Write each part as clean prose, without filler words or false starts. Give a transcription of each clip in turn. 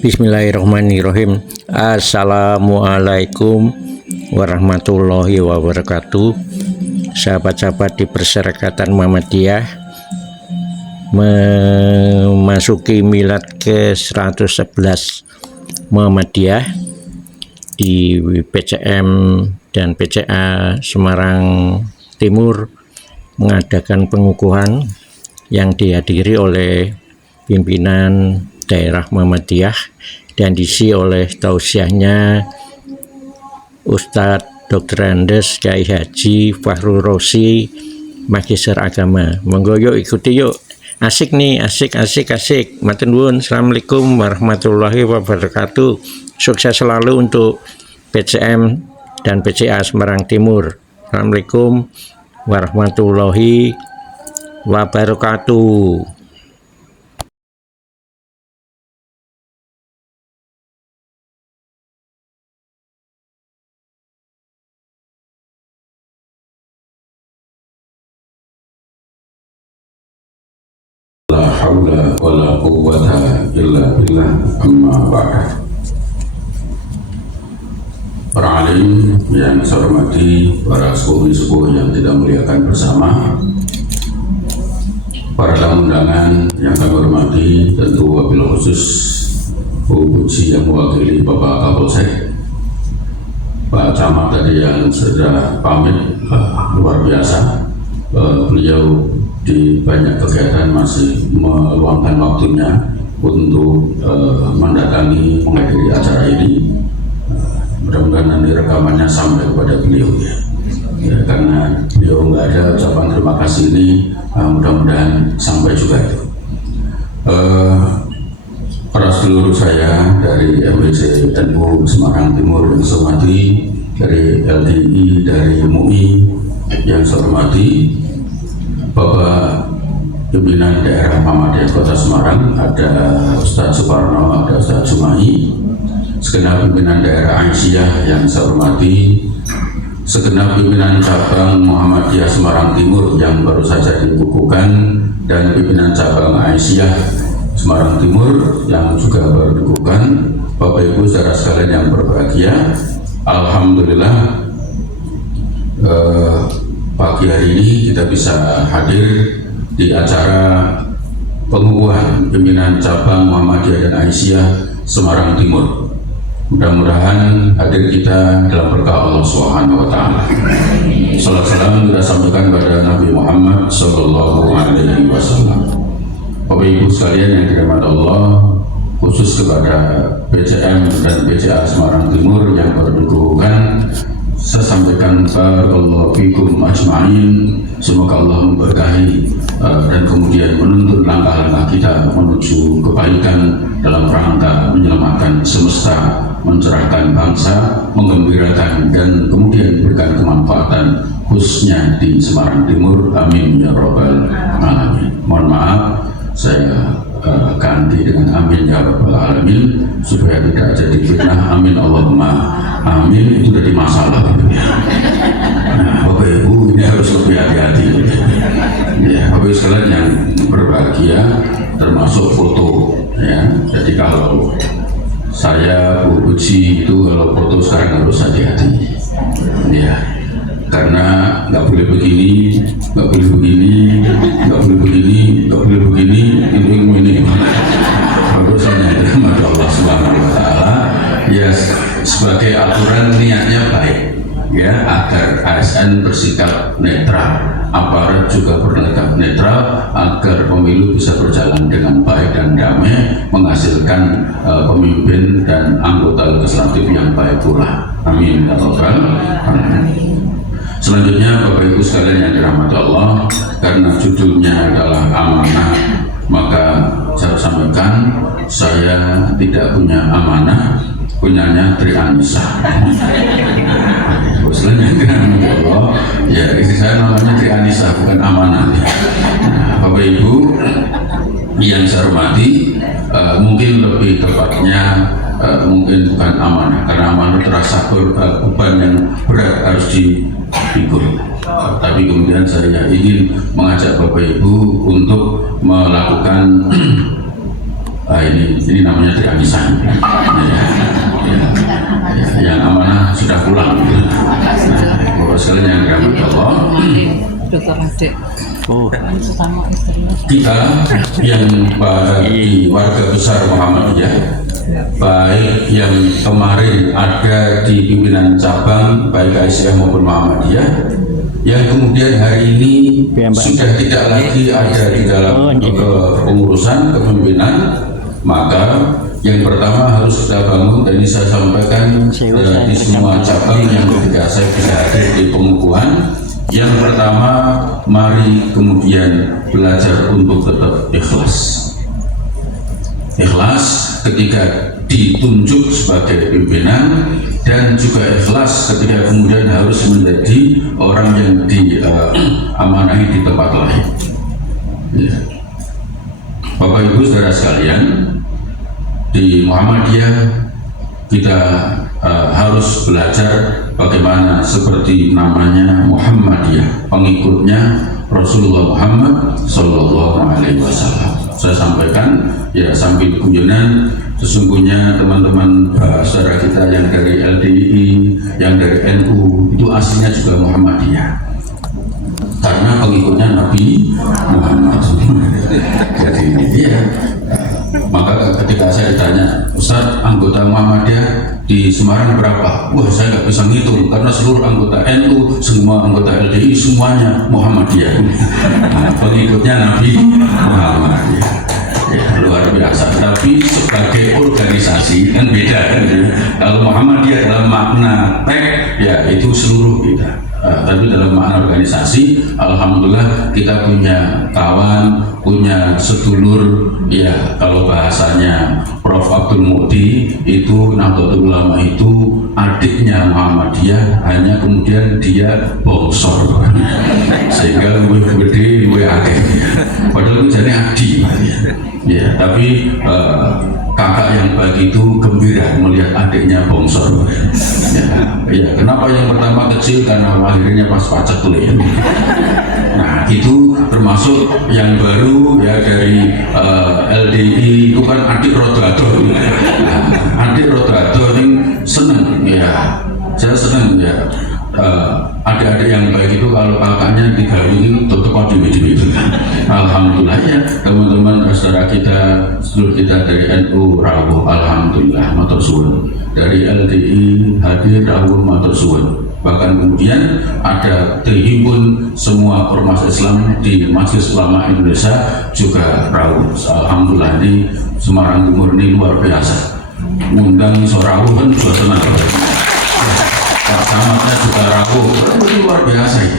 Bismillahirrahmanirrahim. Assalamualaikum warahmatullahi wabarakatuh. Sahabat-sahabat di Perserikatan Muhammadiyah, memasuki milad ke-111 Muhammadiyah di PCM dan PCA Semarang Timur mengadakan pengukuhan yang dihadiri oleh pimpinan daerah Muhammadiyah dan diisi oleh tausiahnya Ustadz Dr. Andes Kiai Haji Fahrul Rosi, Magister Agama. Monggo yuk ikuti yuk. Asik nih, asik. Matur nuwun. Assalamualaikum warahmatullahi wabarakatuh. Sukses selalu untuk PCM dan PCA Semarang Timur. Assalamualaikum warahmatullahi wabarakatuh. La haula wa la quwwata illa billah, amma ba'd. Para alim yang saya hormati, para sepuh-sepuh yang tidak muliakan bersama, para tamu undangan yang kami hormati, tentu wabil khusus Bu Puji yang mewakili Bapak Kapolsek, Pak Camat tadi yang sudah pamit, luar biasa. Beliau di banyak kegiatan masih meluangkan waktunya untuk mendatangi menghadiri acara ini. Mudah-mudahan nanti rekamannya sampai kepada beliau ya, karena beliau nggak ada ucapan terima kasih ini, mudah-mudahan sampai juga itu. Para seluruh saya dari MBC NU Semarang Timur yang saya hormati, dari LDI, dari MUI yang saya hormati, Bapak pimpinan daerah Muhammadiyah Kota Semarang, ada Ustadz Suparno, ada Ustadz Jumai, segenap pimpinan daerah Aisyah yang saya hormati, segenap pimpinan cabang Muhammadiyah Semarang Timur yang baru saja dikukuhkan, dan pimpinan cabang Aisyah Semarang Timur yang juga baru dikukuhkan. Bapak Ibu saudara sekalian yang berbahagia, alhamdulillah pagi hari ini kita bisa hadir di acara pengukuhan pimpinan cabang Muhammadiyah dan Aisyah Semarang Timur. Mudah-mudahan hadir kita dalam berkah Allah Subhanahu wa Ta'ala. Salam salam kita sampaikan kepada Nabi Muhammad Sallallahu Alaihi Wasallam. Bapak Ibu sekalian yang dirahmati Allah, khusus kepada PCM dan PCA Semarang Timur yang baru dikukuhkan, saya sampaikan barakallahu fikum ajma'in. Semoga Allah memberkahi dan kemudian menuntun langkah-langkah kita menuju kebaikan dalam rangka menyelamatkan semesta, mencerahkan bangsa, menggembirakan dan kemudian berikan kemanfaatan khususnya di Semarang Timur. Amin ya rabbal alamin. Mohon maaf, saya ganti dengan amin ya rabbal alamin supaya tidak jadi fitnah. Amin Allahumma amin. Itu jadi masalah. Nah, Bapak Ibu ini harus lebih hati-hati ya. Bapak Ibu sekalian yang berbahagia, termasuk foto ya. Jadi kalau saya Bu Puji itu kalau foto sekarang harus hati-hati ya, karena nggak boleh begini, nggak boleh begini, nggak boleh begini, nggak boleh begini, ini bagusnya rahmat Allah Subhanahu wa Ta'ala ya. Sebagai aturan niatnya baik ya, agar ASN bersikap netral, aparat juga bersikap netral, agar pemilu bisa berjalan dengan baik dan damai, menghasilkan pemimpin dan anggota legislatif yang baik pula. Amin ya rabbal alamin. Selanjutnya Bapak Ibu sekalian yang dirahmati Allah, karena judulnya adalah amanah, maka saya sampaikan saya tidak punya amanah, punyanya Tri Anissa. Selain yang dirahmati Allah, ya istri saya namanya Tri Anissa, bukan amanah. Nah, Bapak Ibu yang saya hormati, mungkin lebih tepatnya mungkin bukan amanah, karena amanah terasa beban yang berat harus dipikul. Tapi kemudian saya ingin mengajak Bapak Ibu untuk melakukan Ini namanya trianisan. Yang amanah sudah pulang. Bapak sekalian yang dirahmati Allah, kita yang di warga besar Muhammadiyah, baik yang kemarin ada di pimpinan cabang baik Aisyah maupun Muhammadiyah, yang kemudian hari ini sudah tidak lagi ada di dalam kepengurusan kepemimpinan, maka yang pertama harus kita bangun, dan ini saya sampaikan di semua cabang yang ketika saya bisa hadir di pengukuhan. Yang pertama, mari kemudian belajar untuk tetap ikhlas. Ikhlas ketika ditunjuk sebagai pimpinan, dan juga ikhlas ketika kemudian harus menjadi orang yang diamanahi di tempat lain. Ya. Bapak Ibu saudara sekalian, di Muhammadiyah kita harus belajar bagaimana seperti namanya Muhammadiyah, pengikutnya Rasulullah Muhammad Sallallahu Alaihi Wasallam. Saya sampaikan ya sambil guyonan, sesungguhnya teman-teman saudara kita yang dari LDI, yang dari NU itu aslinya juga Muhammadiyah, karena pengikutnya Nabi Muhammad. Jadi ya, maka ketika saya ditanya, Ustaz, anggota Muhammadiyah di Semarang berapa? Wah, saya nggak bisa ngitung karena seluruh anggota NU, semua anggota LDI semuanya Muhammadiyah. Nah, pengikutnya Nabi Muhammad. Ya, luar biasa. Tapi sebagai organisasi kan beda kan. Kalau Muhammadiyah dalam makna tag, ya itu seluruh kita. Tapi dalam makna organisasi, alhamdulillah kita punya kawan, punya sedulur, ya kalau bahasanya Prof. Abdul Mukti itu, Nahdlatul Ulama itu adiknya Muhammadiyah, hanya kemudian dia bongsor sehingga lebih gede, lebih akeh, padahal itu jadi adik ya, tapi kakak yang baik itu gembira melihat adiknya bongsor. Ya, kenapa yang pertama kecil? Karena lahirnya pas pacak tuh ya. Nah, itu termasuk yang baru ya dari LDI itu kan adik rodo-ado. Adik rodo-ado ini seneng ya. Saya seneng ya. Adik-adik yang baik itu kalau kakaknya digawini tutup di itu. Alhamdulillah ya teman-teman saudara kita, seluruh kita dari NU rawuh, alhamdulillah matur suwun. Dari LDI hadir rawuh matur suwun. Bahkan kemudian ada terhimpun semua ormas Islam di Majelis Ulama Indonesia juga rawuh. Alhamdulillah, ini Semarang Timur ini luar biasa. Ngundang sorawuh kan juga tenang. Camatnya juga rawuh, itu luar biasa ya.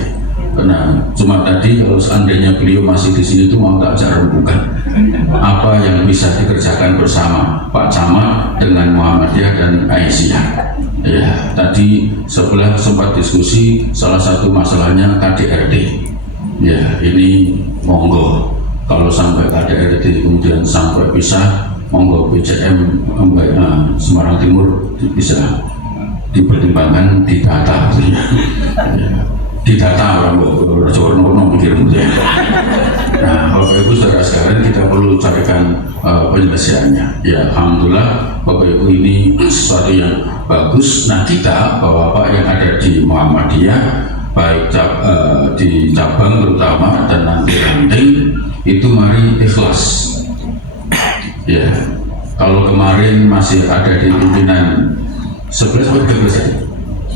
Nah, cuma tadi kalau seandainya beliau masih di sini itu mau tak ajak rembukan apa yang bisa dikerjakan bersama Pak Camat dengan Muhammadiyah dan Aisyah. Ya, tadi sebelah sempat diskusi, salah satu masalahnya KDRT. Ya, ini monggo kalau sampai KDRT kemudian sampai pisah, monggo PCM Semarang Timur bisa dipertimbangkan ditata. Ditata orang Rajawarno mikir ya. Nah, Bapak Ibu saudara sekalian, kita perlu carikan penyelesaiannya. Ya, alhamdulillah Bapak Ibu ini sesuatu yang bagus. Nah, kita Bapak-bapak yang ada di Muhammadiyah, baik di cabang terutama dan nanti ranting, itu mari ikhlas. Ya, kalau kemarin masih ada di pimpinan 11 atau 13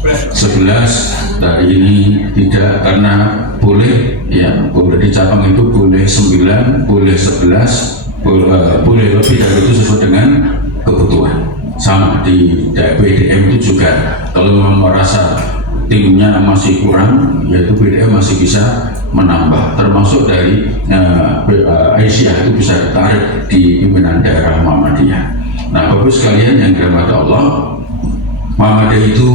11 dari ini tidak, karena boleh ya, boleh di cabang itu boleh 9, boleh 11, boleh lebih dari itu sesuai dengan kebutuhan. Sama di PDM itu juga, kalau memang merasa timnya masih kurang, yaitu PDM masih bisa menambah, termasuk dari Aisyah itu bisa ditarik di pimpinan daerah Muhammadiyah. Nah, Bapak sekalian yang dirahmati Allah, Muhammadiyah itu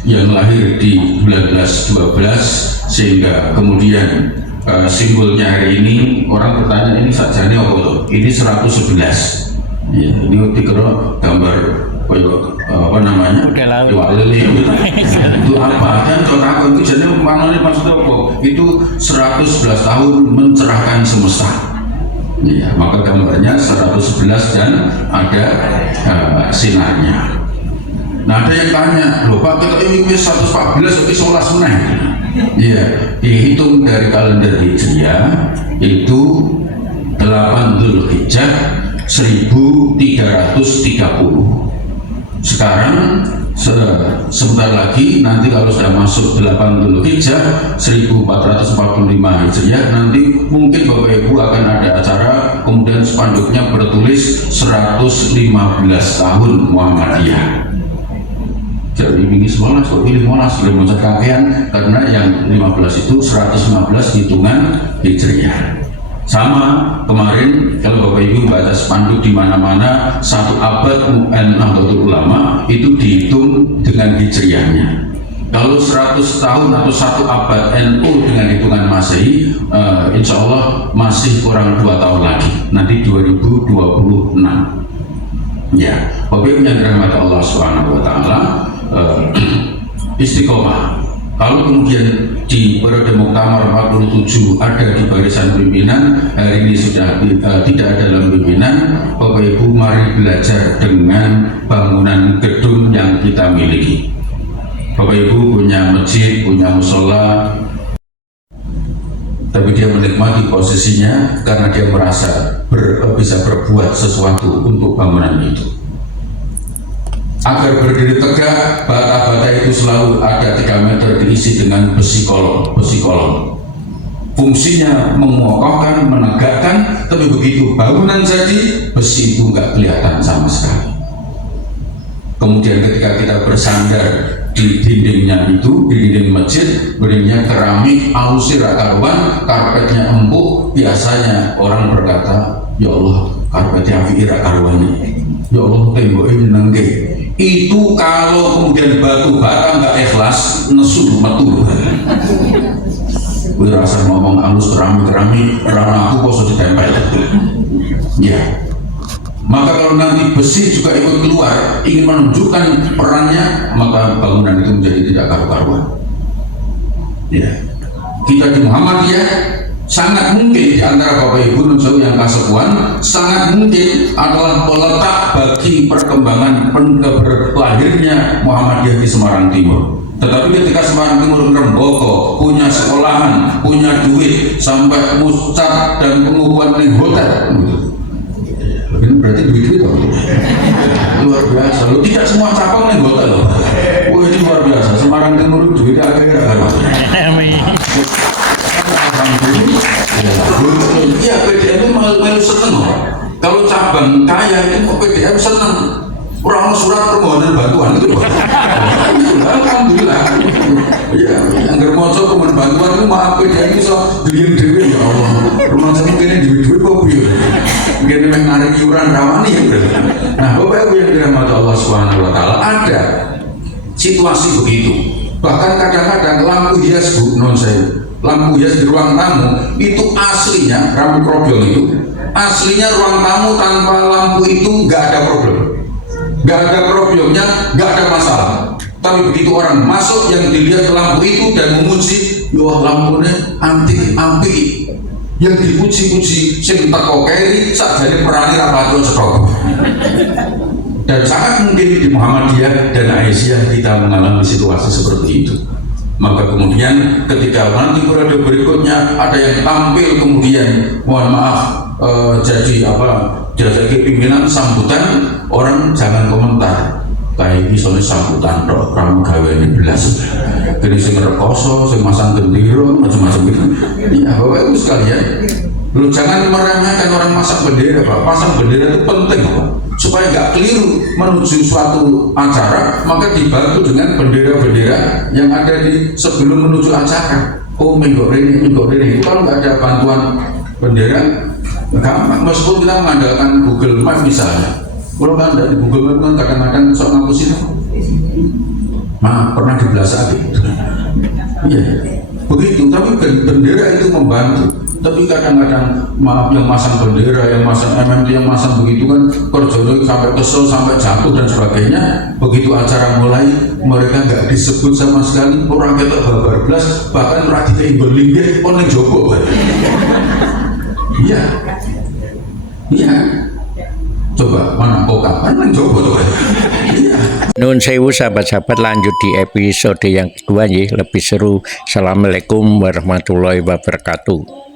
yang lahir di 1912 sehingga kemudian simbolnya hari ini orang bertanya ini sajane apa tuh? Ini 111. Ya, ini dikira gambar apa namanya? Iwak lele. Itu apa? Kan contoh itu jadi maknanya maksudnya apa? Itu 111 tahun mencerahkan semesta. Ya, maka gambarnya 111 dan ada sinarnya. Nah, ada yang tanya, loh Pak, kita ini 114 tapi 11 meneh. Iya, dihitung dari kalender Hijriah itu 8 Dzulhijjah 1330. Sekarang sebentar lagi nanti kalau sudah masuk 8 Dzulhijjah 1445 Hijriah, nanti mungkin Bapak Ibu akan ada acara, kemudian spanduknya bertulis 115 tahun Muhammadiyah. Jadi ini 11 kok pilih 15 sudah mau kakean, karena yang 15 itu 115 hitungan Hijriah. Sama kemarin kalau Bapak Ibu baca spanduk di mana-mana 1 abad UN Nahdlatul Ulama itu dihitung dengan hijriahnya. Kalau 100 tahun atau 1 abad NU dengan hitungan Masehi, insya Allah masih kurang 2 tahun lagi, nanti 2026. Ya, Bapak Ibu yang dirahmati Allah Subhanahu wa taala, istiqomah. Kalau kemudian di periode Muktamar 47 ada di barisan pimpinan, hari ini sudah tidak ada dalam pimpinan, Bapak Ibu mari belajar dengan bangunan gedung yang kita miliki. Bapak Ibu punya masjid, punya musola, tapi dia menikmati posisinya karena dia merasa bisa berbuat sesuatu untuk bangunan itu. Agar berdiri tegak, bata-bata itu selalu ada 3 meter diisi dengan besi kolong. Fungsinya mengokohkan, menegakkan, tapi begitu bangunan jadi, besi itu nggak kelihatan sama sekali. Kemudian ketika kita bersandar di dindingnya itu, di dinding masjid, dindingnya keramik, ausir karuan, karpetnya empuk, biasanya orang berkata, ya Allah, karpetnya afiira karuannya, ya Allah, temboknya nengke. Itu kalau kemudian batu bata nggak ikhlas, nesu metu. Gue rasa ngomong halus keramik, karena aku kok ditempel. Ya. Maka kalau nanti besi juga ikut keluar, ingin menunjukkan perannya, maka bangunan itu menjadi tidak karu-karuan. Ya. Kita di Muhammadiyah sangat mungkin di antara Bapak Ibu Nunjau yang kasepuan, sangat mungkin adalah peletak bagi perkembangan lahirnya Muhammadiyah di Semarang Timur. Tetapi ketika Semarang Timur remboko, punya sekolahan, punya duit, sampai muscat dan pengukuhan di hotel, ini berarti duit-duit luar biasa. Loh, tidak semua cabang nih hotel loh. Wah, ini luar biasa. Semarang Timur duitnya akhirnya iya, PDM itu malu seneng. Kalau cabang kaya itu kok PDM seneng. Orang surat permohonan bantuan itu. Alhamdulillah. Ya, yang germoso permohonan bantuan itu maaf PDM itu so diem-diem, ya Allah. Rumah saya mungkin duit-duit kok biar. Mungkin menarik iuran rawani ya. Nah, Bapak Ibu yang dirahmati Allah Subhanahu wa taala, ada situasi begitu. Bahkan kadang-kadang lampu hias lampu hias di ruang tamu itu aslinya, rambut krobyol itu aslinya ruang tamu tanpa lampu itu nggak ada problem, nggak ada problemnya, nggak ada masalah. Tapi begitu orang masuk yang dilihat lampu itu dan memuji, wah lampunya antik api, yang dipuji-puji sing teko keri sakjane perani rapatun setok. Dan sangat mungkin di Muhammadiyah dan Aisyah kita mengalami situasi seperti itu. Maka kemudian ketika nanti periode berikutnya ada yang tampil kemudian mohon maaf jadi pimpinan sambutan, orang jangan komentar kayak misalnya sambutan dok ramu gawe ini belas jadi sing rekoso, sing masang gendero macam-macam gitu. Ya Bapak Ibu sekalian, lu jangan meremehkan orang masang bendera Pak. Pasang bendera itu penting Pak, supaya nggak keliru menuju suatu acara, maka dibantu dengan bendera-bendera yang ada di sebelum menuju acara. Oh minggu ini itu kalau nggak ada bantuan bendera gampang, meskipun kita mengandalkan Google Map misalnya. Kalau nggak ada di Google Map kan kadang-kadang sok ngapusin pernah dibelasaki. Iya begitu, tapi bendera itu membantu. Tapi kadang-kadang maaf yang masang bendera, yang masang MMT, yang masang begitu kan kerjanya sampai kesel, sampai jatuh dan sebagainya. Begitu acara mulai, mereka nggak disebut sama sekali. Orang kita babar belas, bahkan rakyat ibu linggih, orang jogo. Iya, Iya. Coba mana kok kapan mencoba tuh? Iya. Nun sewu sahabat-sahabat, lanjut di episode yang kedua ya, lebih seru. Assalamualaikum warahmatullahi wabarakatuh.